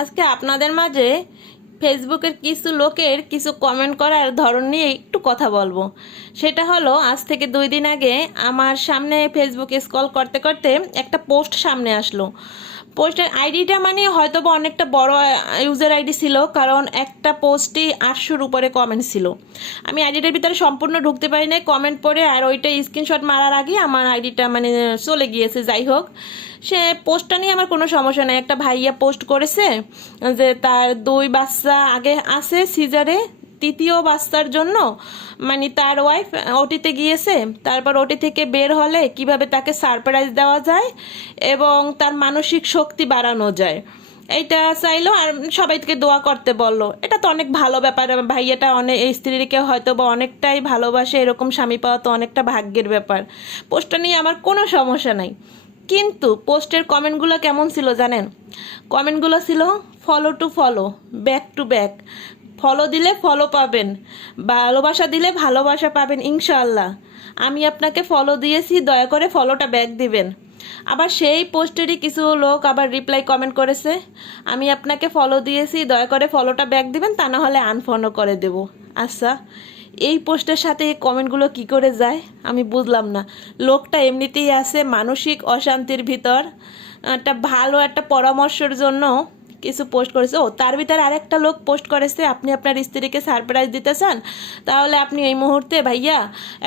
আজকে আপনাদের মাঝে ফেসবুকের কিছু লোকের কিছু কমেন্ট করার ধরন নিয়ে একটু কথা বলবো। সেটা হলো, আজ থেকে 2 দিন আগে আমার সামনে ফেসবুকে স্ক্রল করতে করতে একটা পোস্ট সামনে আসলো। পোস্টের আইডিটা মানে হয়তো বা অনেকটা বড় ইউজার আইডি ছিল, কারণ একটা পোস্টই 800-র উপরে কমেন্ট ছিল। আমি আইডিটার ভিতরে সম্পূর্ণ ঢুকতে পারি নাই কমেন্ট পড়ে, আর ওইটা স্ক্রিনশট মারার আগে আমার আইডিটা মানে চলে গিয়েছে। যাই হোক, সে পোস্টটা নিয়ে আমার কোনো সমস্যা নেই। একটা ভাইয়া পোস্ট করেছে যে তার 2 বাচ্চা আগে আছে সিজারে, তৃতীয় বাচ্চার জন্য মানে তার ওয়াইফ ওটিতে গিয়েছে, তারপর ওটি থেকে বের হলে কিভাবে তাকে সারপ্রাইজ দেওয়া যায় এবং তার মানসিক শক্তি বাড়ানো যায় এইটা চাইলো, আর সবাইকে দোয়া করতে বললো। এটা তো অনেক ভালো ব্যাপার। ভাইয়াটা অনেক স্ত্রীকে হয়তো বা অনেকটাই ভালোবাসে, এরকম স্বামী পাওয়া তো অনেকটা ভাগ্যের ব্যাপার। পোস্টটা নিয়ে আমার কোনো সমস্যা নাই, কিন্তু পোস্টের কমেন্টগুলো কেমন ছিল জানেন? কমেন্টগুলো ছিল follow to follow, back to back. Follow দিলে ফলো পাবেন, ভালোবাসা দিলে ভালোবাসা পাবেন ইনশাআল্লাহ। আমি আপনাকে ফলো দিয়েছি, দয়া করে ফলোটা ব্যাক দিবেন। আবার সেই পোস্টেরই কিছু লোক আবার রিপ্লাই কমেন্ট করেছে, আমি আপনাকে ফলো দিয়েছি, দয়া করে ফলোটা ব্যাক দিবেন, তা না হলে আনফলো করে দেব। আচ্ছা, এই পোস্টের সাথে এই কমেন্টগুলো কি করে যায় আমি বুঝলাম না। লোকটা এমনিতেই আছে মানসিক অশান্তির ভিতর, একটা ভালো একটা পরামর্শের জন্য কিছু পোস্ট করেছে। ও, তার ভিতরে আরেকটা লোক পোস্ট করেছে, আপনি আপনার স্ত্রীকে সারপ্রাইজ দিতে চান, তাহলে আপনি এই মুহূর্তে ভাইয়া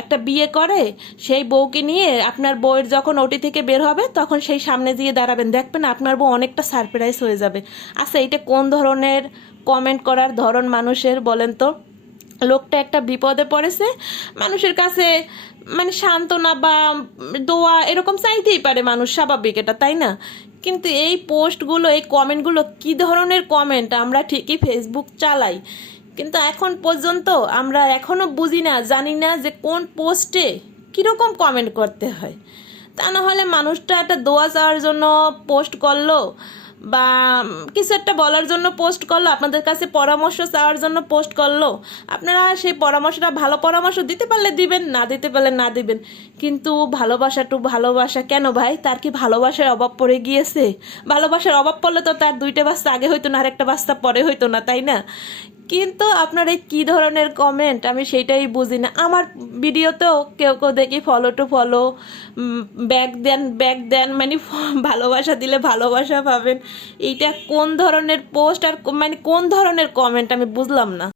একটা বিয়ে করে সেই বউকে নিয়ে আপনার বউয়ের যখন ওটি থেকে বের হবে তখন সেই সামনে দিয়ে দাঁড়াবেন, দেখবেন আপনার বউ অনেকটা সারপ্রাইজ হয়ে যাবে। আচ্ছা, এটা কোন ধরনের কমেন্ট করার ধরন মানুষের বলেন তো? লোকটা একটা বিপদে পড়েছে, মানুষের কাছে মানে সান্ত্বনা বা দোয়া এরকম চাইতেই পারে মানুষ, স্বাভাবিক এটা, তাই না? কিন্তু এই পোস্টগুলো, এই কমেন্টগুলো কি ধরনের কমেন্ট? আমরা ঠিকই ফেসবুক চালাই, কিন্তু এখন পর্যন্ত আমরা এখনও বুঝি না, জানি না যে কোন পোস্টে কীরকম কমেন্ট করতে হয়। তা না হলে মানুষটা একটা দোয়া চাওয়ার জন্য পোস্ট করলো বা কিছু একটা বলার জন্য পোস্ট করলো, আপনাদের কাছে পরামর্শ চাওয়ার জন্য পোস্ট করলো, আপনারা সেই পরামর্শটা, ভালো পরামর্শ দিতে পারলে দিবেন, না দিতে পারলে না দিবেন। কিন্তু ভালোবাসা টু ভালোবাসা কেন ভাই? তার কি ভালোবাসার অভাব পড়ে গিয়েছে? ভালোবাসার অভাব পড়লে তো তার 2টা বাচ্চা আগে হইতো না, আরেকটা বাচ্চা পরে হইতো না, তাই না? কিন্তু আপনার এই কী ধরনের কমেন্ট আমি সেইটাই বুঝি না। আমার ভিডিওতেও কেউ কেউ দেখি follow to follow, back then মানে ভালোবাসা দিলে ভালোবাসা পাবেন। এইটা কোন ধরনের পোস্ট আর মানে কোন ধরনের কমেন্ট আমি বুঝলাম না।